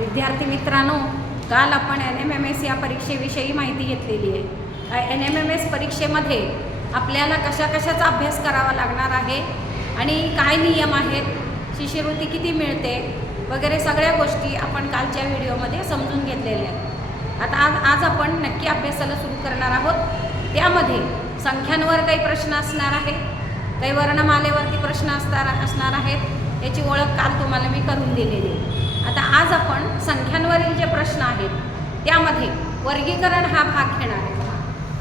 विद्यार्थी मित्रांनो, काल आपण NMMS या परीक्षेविषयी माहिती घेतलेली आहे. NMMS परीक्षेमध्ये आपल्याला कशाचा अभ्यास करावा लागणार आहे आणि काय नियम आहेत, शिष्यवृत्ती किती मिळते वगैरे सगळ्या गोष्टी आपण कालच्या व्हिडिओमध्ये समजून घेतलेल्या आहेत. आता आज आपण नक्की अभ्यासाला सुरू करणार आहोत. त्यामध्ये संख्यांवर काही प्रश्न असणार आहेत, काही वर्णमालेवरती प्रश्न असणार आहेत. याची ओळख काल तुम्हाला मी करून दिलेली आहे. आता आज आपण संख्यांवरील जे प्रश्न आहेत त्यामध्ये वर्गीकरण हा भाग घेणार आहे.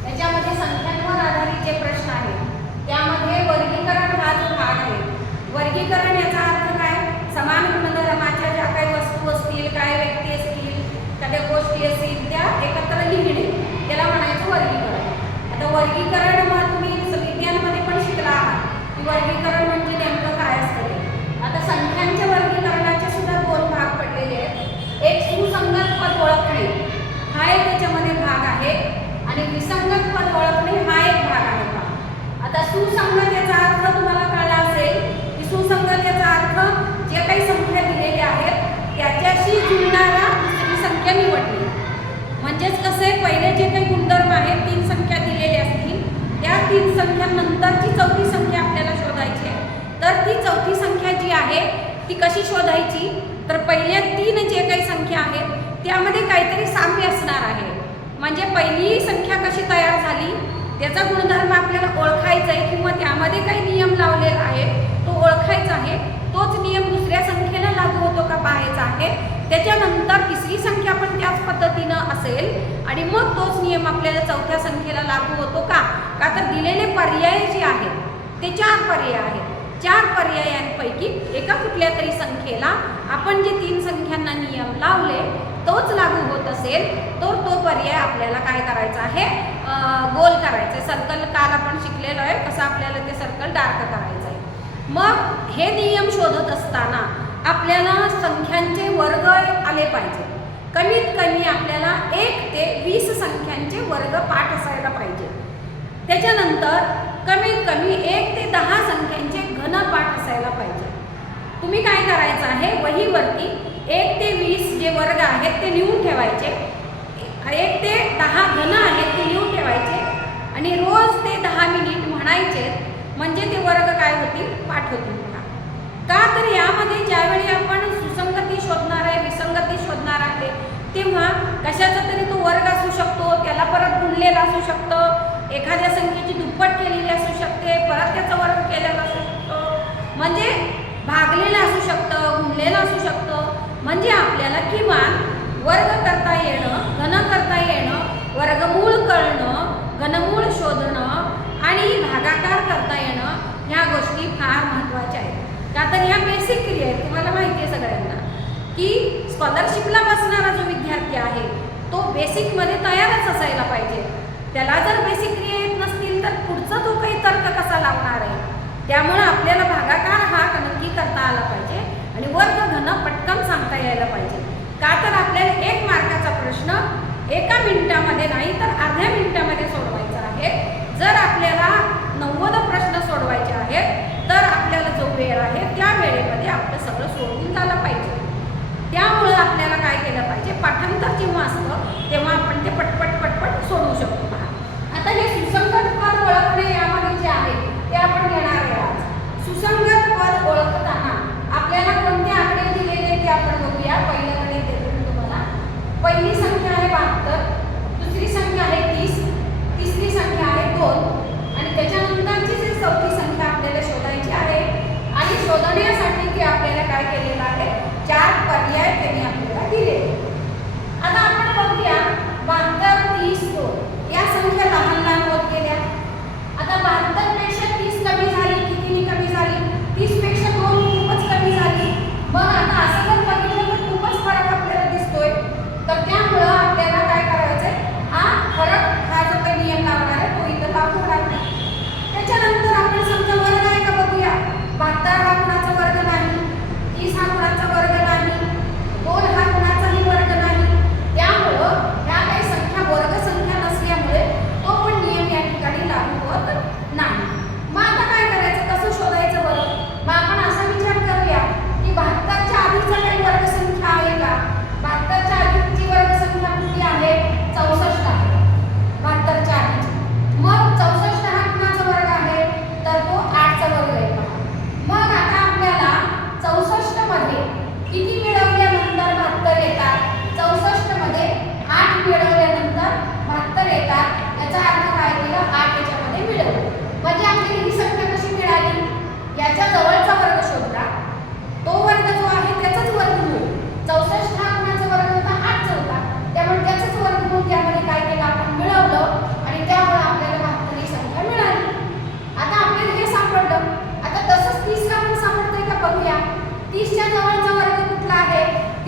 त्याच्यामध्ये संख्यांवर आधारित जे प्रश्न आहेत त्यामध्ये वर्गीकरण हा जो भाग आहे. वर्गीकरण याचा अर्थ काय? समान गुणधर्माच्या ज्या काही वस्तू असतील, काय व्यक्ती असतील, काही गोष्टी असतील त्या एकत्र लिहिणे, त्याला म्हणायचं वर्गीकरण. आता वर्गीकरण मग तुम्ही विज्ञानमध्ये पण शिकला आहात की वर्गीकरण म्हणजे नेमकं काय असतं. आता संख्यांच्या वर्गीकरणाचे सुद्धा दोन भाग पडलेले आहेत. एक सुसंगत पद ओळखणे हा एक त्याच्यामध्ये भाग आहे आणि विसंगत पद ओळखणे हा एक भाग आहे. आता सुसंगत याचा अर्थ तुम्हाला कळला असेल की सुसंगत याचा अर्थ जे काही संख्या दिलेल्या आहेत त्याच्याशी जुळणारा दुसरी संख्या निवडणे. म्हणजेच कसे, पहिले जे काही गुणधर्म आहेत, 3 संख्या दिलेल्या असतील, त्या 3 संख्यांनंतरची चौथी संख्या आपल्याला शोधायची आहे. तर ती चौथी संख्या जी आहे ती कशी शोधायची, तर पहिल्या 3 जे काही संख्या आहेत त्यामध्ये काहीतरी साम्य असणार आहे. म्हणजे पहिली संख्या कशी तयार झाली त्याचा गुणधर्म आपल्याला ओळखायचा आहे किंवा त्यामध्ये काही नियम लावलेला आहे तो ओळखायचा आहे. तोच नियम दुसऱ्या संख्येला लागू होतो का पाहायचा आहे. त्याच्यानंतर तिसरी संख्या पण त्याच पद्धतीनं असेल आणि मग तोच नियम आपल्याला चौथ्या संख्येला लागू होतो का तर दिलेले पर्याय जे आहेत ते 4 पर्याय आहेत. 4 पर्यायांपैकी एका कुठल्या तरी संख्येला आपण जे 3 संख्यांना नियम लावले तोच लागू होत असेल तर तो पर्याय आपल्याला काय करायचा आहे, गोल करायचं आहे. सर्कल काल आपण शिकलेलो आहे कसं आपल्याला ते सर्कल डार्क करायचं आहे. मग हे नियम शोधत असताना आपल्याला संख्यांचे वर्ग आले पाहिजे. कमीत कमी आपल्याला 1 ते 20 संख्यांचे वर्ग पाठ असायला पाहिजे. त्याच्यानंतर कमीत कमी 1 ते 10 संख्यांचे घन पाठ असायला पाहिजे. तुम्ही काय करायचं आहे, वहीवरती 1 ते 20 जे वर्ग आहेत ते लिहून ठेवायचे. 1 ते 10 घन आहेत ते लिहून ठेवायचे आणि रोज ते 10 मिनिट म्हणायचे. म्हणजे ते वर्ग काय होतील, पाठ होतील. का तर यामध्ये ज्यावेळी आपण सुसंगती शोधणार आहे, विसंगती शोधणार आहे, तेव्हा कशाचा तरी तो वर्ग असू शकतो, त्याला परत गुणलेला असू शकतं, एखाद्या संख्येची दुप्पट केलेली असू शकते, परत त्याचा वर्ग केलेला असू शकतो, म्हणजे भागलेला असू शकतं, गुणलेला असू शकतं. म्हणजे आपल्याला किमान वर्ग करता येणं, घन करता येणं, वर्गमूळ कळणं, घनमूळ शोधणं आणि भागाकार करता येणं ह्या गोष्टी फार महत्त्वाच्या आहेत. का तर ह्या बेसिक क्रिया आहेत. तुम्हाला माहिती आहे सगळ्यांना की स्कॉलरशिपला बसणारा जो विद्यार्थी आहे तो बेसिकमध्ये तयारच असायला पाहिजे. त्याला जर बेसिक क्रिया येत नसतील तर पुढचा तो काही तर्क कसा लावणार आहे. त्यामुळं आपल्याला भागाकार हा नक्की करता आला पाहिजे आणि वर्ग घन पटकन सांगता यायला पाहिजे. का तर आपल्याला 1 मार्काचा प्रश्न 1 मिनिटामध्ये नाही तर अर्ध्या मिनिटामध्ये सोडवायचा आहे. जर आपल्याला 90 प्रश्न सोडवायचे आहेत तर आपल्याला जो वेळ आहे त्या वेळेमध्ये आपलं सगळं सोडून झालं पाहिजे. त्यामुळं आपल्याला काय केलं पाहिजे, पाठांतर जेव्हा असतं तेव्हा आपण ते पटपट सोडवू शकतो. आता हे सुसंगत पद ओळखणे यामध्ये जे आहे ते आपण घेणार आहे आज. सुसंगत पद ओळखताना आपल्याला कोणते आकडे दिलेले ते आपण बघूया. पहिलं गणित देतो मी तुम्हाला. पहिली संख्या आहे 72, दुसरी संख्या आहे 30, तिसरी संख्या आहे 2 आणि त्याच्यानंतरची जी चौथी संख्या आपल्याला शोधायची आहे आणि शोधण्यासाठी ते आपल्याला काय केलेलं आहे, 4 पर्याय त्यांनी आपल्याला दिले. आता आपण बघूया 72, 30, 2 या संख्या लहान लहान होत गेल्या. आता 72 पेक्षा 30 कमी झाली, कितीने कमी झाली, 30 पेक्षा 2 खूपच कमी झाली. मग आता असं जर बघितलं तर खूपच फरक आपल्याला दिसतोय. तर त्यामुळं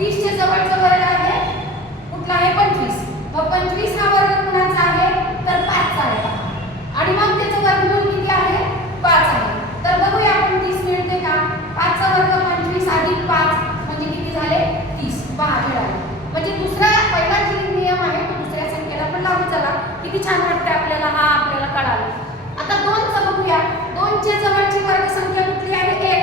30 चे जवळचा वर्ग आहे कुठला आहे 25. मग 25 हा वर्ग कुणाचा आहे तर 5 चा आहे. आणि मग त्याचं वर्गमूळ किती आहे 5 आहे. तर बघूया आपण 30 मिळते का. 5 चा वर्ग 25 अधिक 5 म्हणजे किती झाले 30. पहा मिळाले. म्हणजे दुसरा पहिला जे नियम आहे तो दुसऱ्या संख्येला पण लागू झाला. किती छान वाटते आपल्याला हा आपल्याला कळाला. आता 2 चा बघूया. 2 च्या जवळची वर्ग संख्या कुठली आहे 1.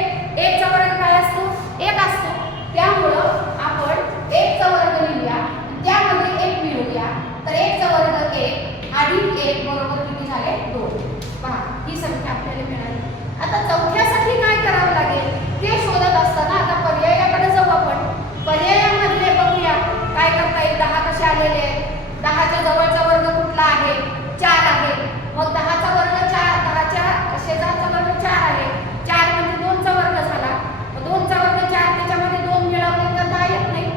1 चा वर्ग काय असतो 1 असतो. त्यामुळं आपण 1 चा वर्ग लिहूया त्यामध्ये 1 मिळवूया. तर 1 चा वर्ग 1 अधिक 1 बरोबर किती झाले 2. पहा ही संख्या आपल्याला मिळाली. आता चौथ्यासाठी काय करावं लागेल ते शोधत असताना आता पर्यायाकडे जाऊ आपण. पर्यायामध्ये बघूया काय करता येईल. 10 कसे आलेले आहेत. 10 च्या जवळचा वर्ग कुठला आहे 4 आहे. मग 10 चा वर्ग 4 10 च्या शेजारचा वर्ग 4 आहे. 4 म्हणजे 2 चा वर्ग झाला. 2 चा वर्ग 4 त्याच्यामध्ये 2 मिळवले तर 10 येत नाही.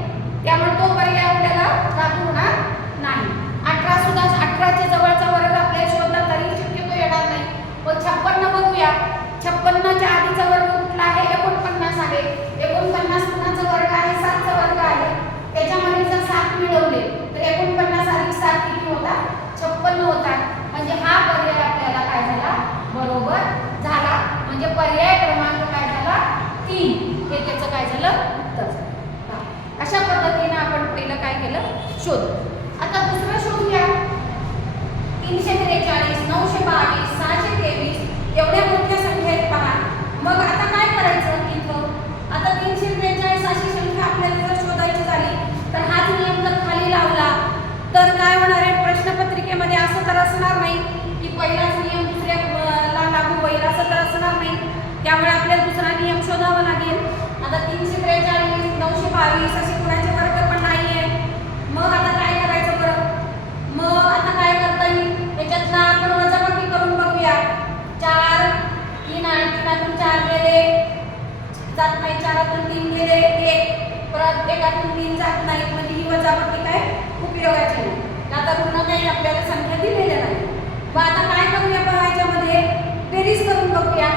त्यामुळे तो पर्याय आपल्याला लागू होणार नाही. 18 सुद्धा 18 च्या जवळचा वर्ग आपल्याला शोधला तरी शक्यतो येणार नाही. मग 56 बघूया. 56 च्या आधीचा वर्ग कुठला आहे 49 आहे. 49 कुणाचा वर्ग आहे 7 चा वर्ग आहे. त्याच्यामध्ये जर 7 मिळवले तर 49 अधिक 7 किती होतात 56 होतात. म्हणजे हा पर्याय आपल्याला काय झाला बरोबर झाला. म्हणजे पर्याय क्रमांक काय झाला 3 हे त्याचं काय झालं उत्तर झालं. अशा पद्धतीने आपण पहिलं काय केलं शोध. आता दुसरं शोधूया. 343 922 623 एवढ्या मोठ्या संख्या आहेत पहा. मग आता काय करायचं इथं. आता 343 अशी संख्या आपल्याला जर शोधायची झाली तर हाच नियम जर खाली लावला तर काय होणार आहे प्रश्नपत्रिकेमध्ये असं तर असणार नाही की पहिलाच नियम दुसऱ्याला लागू होईल असं तर असणार नाही. त्यामुळे आपल्याला दुसरा नियम शोधावा लागेल. आता 343 922 असे कुणाचे वर्ग पण नाही आहे. मग आता काय करायचं बरं. मग आता काय करता येईल त्याच्यातनं आपण वजाबाकी करून बघूया. 4 3 आणि 3 4 गेले जात नाही. 4 3 गेले 1 परत 1 3 जात नाही. म्हणजे ही वजाबाकी काय उपयोगाची नाही. आता पुन्हा काही आपल्याला संख्या दिलेल्या नाही. मग आता काय करूया बघा याच्यामध्ये बेरीज करून बघूया.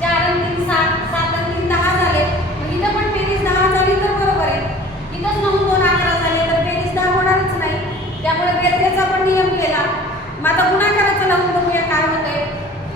4 आणि 3 7 7 आणि 3 10 झाले. मग इथं पण बेरीज 10 झाली तर बरोबर आहे. इथंच 9 2 11 झाले तर बेरीज 10 होणारच नाही. त्यामुळे बेरजेचा पण नियम केला. मग आता पुन्हा करायचं लावून बघूया काय होतंय.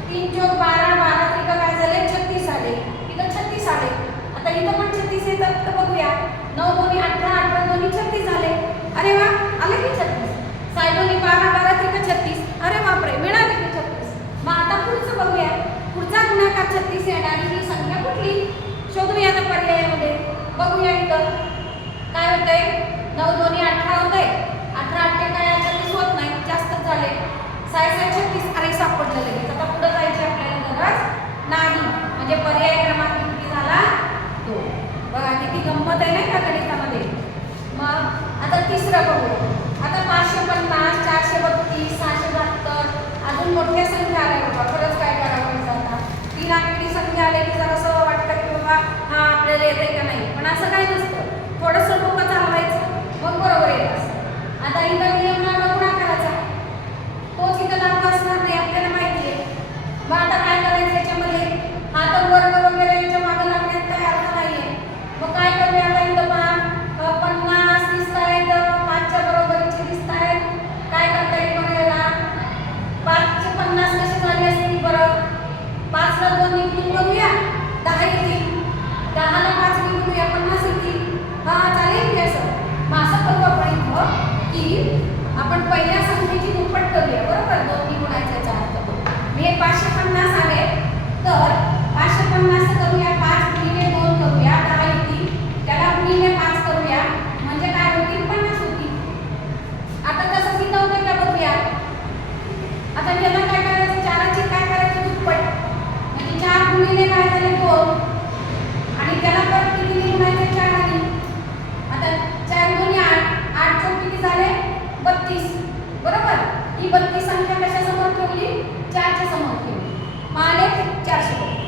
3 + 12 12 त्रिक काय झाले 36 आले. इथं 36 आले. आता इथं पण 36 येतात तर बघूया. 9 2 18 18 2 36 झाले. अरे वा आले की 36. 6 2 12 12 त्रिक 36. अरे बापरे मिळाले की 36. मग आता पुढचं बघूया. पुढचा गुणाकार 36 येणारी ही संख्या कुठली शोधूया. आता पर्यायामध्ये बघूया इथं काय होतंय. 9 2 18 होतंय. 18 8 काय 36 होत नाही जास्तच झाले. 6 6 36 अरे सापडलं लगेच. आता पुढे जायची आपल्याला गरज नाही. म्हणजे पर्याय क्रमांक किती झाला 2. बघा किती गंमत आहे नाही का गणितामध्ये. मग आता तिसरं बघू. आता 550 432 672 अजून मोठ्या संख्या आल्या बाबा. खरंच काय करावं आता 3 अंकी संख्या आल्या की जरा असं वाटतं की बाबा हा आपल्याला येते का नाही. पण असं काही नसतं. थोडंसं डोकं चालवायचं मग बरोबर येत असतं. आता इथं नियम लागू करायचा तोच इथं लागू असणार नाही आपल्याला माहिती आहे. मग आता काय करायचं याच्यामध्ये हा तर वर्ग वगैरे याच्या मागे लागण्यात काही अर्थ नाही आहे. मग काय करूया आता इथं पहा 50 दिसत आहेत 5 च्या बरोबरीचे दिसत आहेत. काय करता येईल बघा याला 5 चे 50 कसे झाले असतील बरं. 5 ला 2 निघून बघूया 10 येतील. 10 ला 5 निघून या 50 येतील. हा चालेल की असं. मग असं करू आपण इथं की आपण पहिल्या संख्येची दुप्पट करूया बरोबर. 2 निघून यायचा अर्थ हे 550 आहे. तर 550 करूया 5 गुणिले 2 करूया 10 येतील. त्याला गुणिले 5 करूया म्हणजे काय होतील 50 होतील. आता कसं सिद्ध होतं का बघूया. आता याला काय करायचं 4 ची काय करायचं दुप्पट म्हणजे 4 गुणिले काय झाले 2 आणि त्याला परत किती लिहायचे 4 आणि आता 4 2 8 8 चौक किती झाले 32 बरोबर. ही 32 संख्या कशा समोर ठेवली 4 च्या समोर ठेवली. मग आले 400.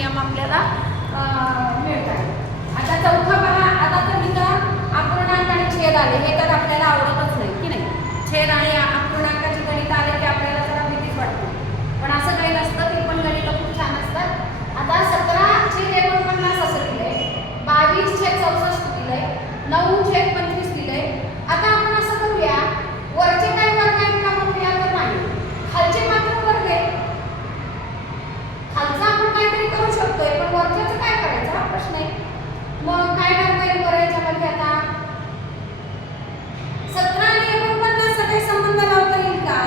नियम आपल्याला मिळतात. आता चौथा पहा, आता तर इथं अपूर्णांक आणि छेद आले, हे तर आपल्याला आवडतच नाही की नाही. छेद आणि अपूर्णांकाची गणित आले की आपल्याला जरा भीतीच वाटते, पण असं काही नसतं, ते पण गणित खूप छान असतात. आता 17/49 असं दिलंय, 22/64 दिलंय, 9/25 दिलंय. आता आपण असं करूया, वरचे काय वर्ग आहेत का बघूया तर नाही, खालचे मात्र वर्ग आहेत. खालचा आपण काहीतरी करू शकतोय, पण वरच्याचं काय करायचं हा प्रश्न आहे. मग काय करता येईल बरं याच्यामध्ये, आता 17 आणि 49 चा काही संबंध लावता येईल का?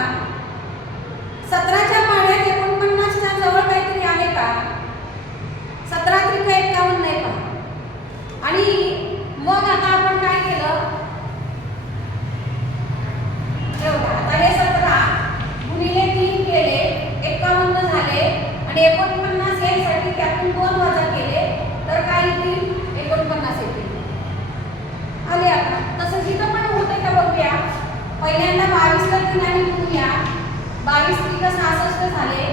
17च्या पाढ्यात 49च्या जवळ काहीतरी आहे का? 17 × 51 नाही पहा. आणि मग आता आपण काय केलं, आता हे 17 गुणिले 3 केले, 51 झाले आणि 49 यासाठी त्यातून 2 वजा केले तर काय येतील, 49 येतील आले. आता तसं जिथं पण होतंय का बघूया. पहिल्यांदा 22 ला 3 आणि गुणूया, 22 × 3 = 66 झाले,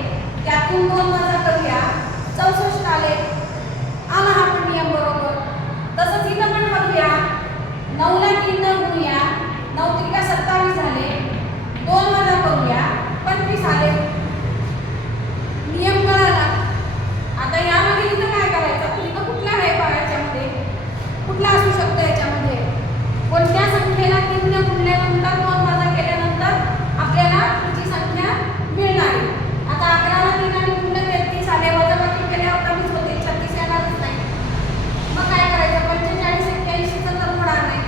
त्यातून 2 वजा करूया, 64 आले. आला हा पण नियम बरोबर. तसंच इथं पण बघूया, 9 ला 3 न गुणूया, 9 × 3 = 27 झाले, 2 वजा करूया, 25 आले. नियम कळाला. आता यामध्ये इथं काय करायचं, इथं कुठला आहे पायाच्यामध्ये, कुठला असू शकतो याच्यामध्ये, कोणत्या संख्येला 3 ने गुणल्यानंतर 2 वजा केल्यानंतर आपल्याला तिची संख्या मिळणार आहे. आता 11 ला 3 आणि गुणले 33 आले, वजाबाकी केल्यावर कमीच होते, 36 येणारच नाही. मग काय करायचं, 45 81 चं तर होणार नाही.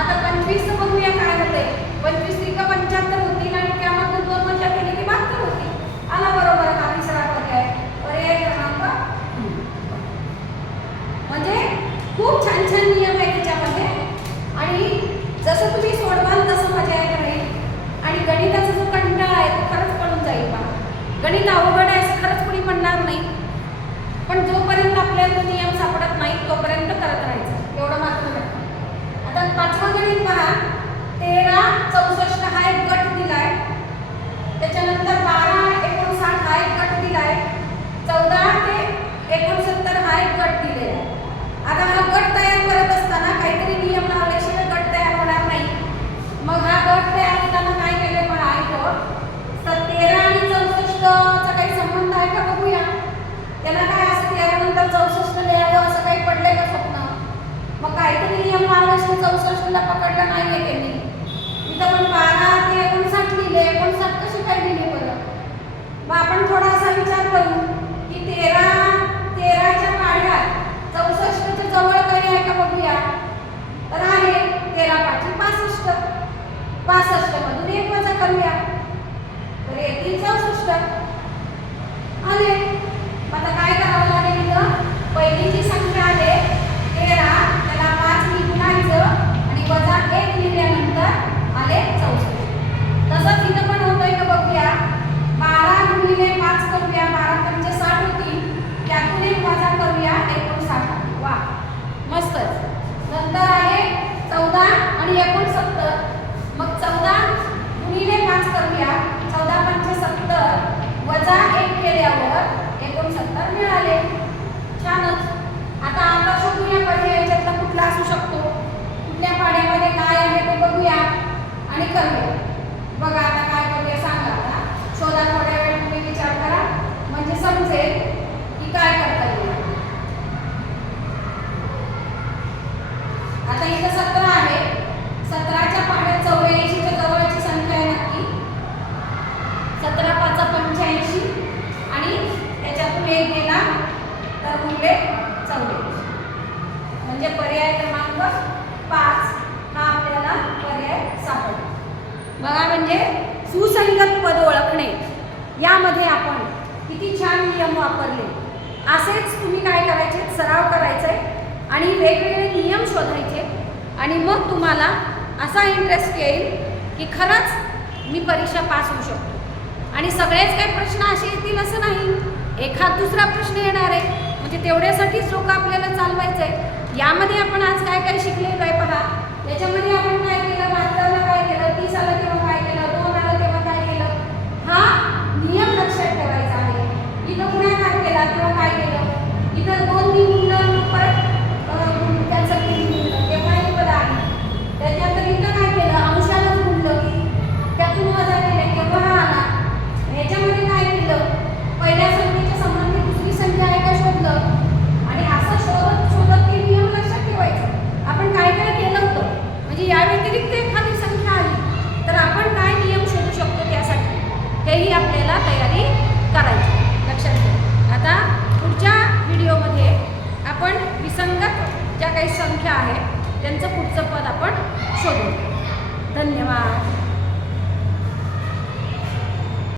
आता 25 चं बघूया काय होतंय, 25 × 3 = 75 होतील आणि त्यामध्ये 2 वजा केले की 72 होतील. आला बरोबर हा तिसरा पर्याय, पर्याय क्रमांक. म्हणजे खूप छान छान नियम आहे त्याच्यामध्ये आणि जसं तुम्ही सोडवाल तसं मजा येईल. आणि गणिताचा जो कंटाळा आहे तो खरंच पडून जाईल पहा. गणित अवघड आहे असं खरंच कोणी म्हणणार नाही, पण जोपर्यंत आपल्याला तो नियम सापडत नाही तोपर्यंत करत राहायचं, एवढं मात्र नक्की. आता 5वं गणित पहा, 13/64 हा एक गट दिलाय, त्याच्यानंतर 12/59 हा एक गट दिलाय, 14 ते 69 हा एक गट दिलेला आहे. आता हा गट तयार करत असताना काहीतरी नियम लावल्याशिवाय गट तयार होणार नाही. मग हा गट तयार होताना काय केले पहा, इथं 13 आणि 64 चा काही संबंध आहे का बघूया. त्याला काय असं 13 नंतर 64 लिहावं असं काही पडलंय का स्वप्न. मग काहीतरी नियम लावल्याशिवाय 64 ला पकडलं नाहीये त्यांनी. इथं पण 12 ते 59 लिहिले, 59 कशी काय लिहिले बरं. मग आपण थोडा असा विचार करू की 13च्या पाढ्यात 64 च्या जवळ काही आहे का बघूया. तर आहे, 13×5 = 65, 65 मधून 1 वजा करूया तर येतील 64 आले. आता काय करावं लागेल, इथं पहिली जी संख्या आहे 13, त्याला 5 ने गुणायचं आणि वजा 1 लिहिल्यानंतर आले 64. तसंच इथं पण होतंय का बघूया, 12 गुणिले 5 करूया, 12×5 = 60 होतील, त्यातून 1 वजा करूया, 59. वा मस्तच. नंतर आहे 14 आणि 69, मग 14 गुणिले 5 करूया, 14×5 = 70, वजा 1 केल्यावर 69 मिळाले. छानच. आता शोधूया पर्याय याच्यातला कुठला असू शकतो, कुठल्या पाढ्यामध्ये काय आहे ते बघूया आणि करूया. बघा आता काय करूया सांगा. आता शोधा, थोड्या वेळ तुम्ही विचार करा म्हणजे समजेल की काय करता येईल. आता इथं 17 आहे, 17च्या पाढ्यात 84 च्या जवळची संख्या आहे नक्की. 17×5 = 85 आणि त्याच्यातून 1 गेला तर उरले 44. म्हणजे पर्याय क्रमांक 5 हा आपल्याला पर्याय सापडला. बघा म्हणजे सुसंगत पद ओळखणे यामध्ये आपण किती छान नियम वापरले. असेच तुम्ही काय करायचे, सराव करायचे आणि वेगवेगळे नियम शोधायचे आणि मग तुम्हाला असा इंटरेस्ट येईल की खरंच मी परीक्षा पास होऊ शकतो. आणि सगळेच काही प्रश्न असे येतील असं नाही, एखाद दुसरा प्रश्न येणार आहे, म्हणजे तेवढ्यासाठीच लोक आपल्याला चालवायचं आहे. यामध्ये आपण आज काय काय शिकलेलो आहे पहा. याच्यामध्ये आपण काय केलं, 72 काय केलं, 30 आलं तेव्हा काय केलं, 2 आलं तेव्हा काय केलं, हा नियम लक्षात ठेवायचा आहे. इथं पुन्हा काय केला तेव्हा काय केलं, संख्या आहे त्यांचं पुढचं पद आपण शोधू. धन्यवाद.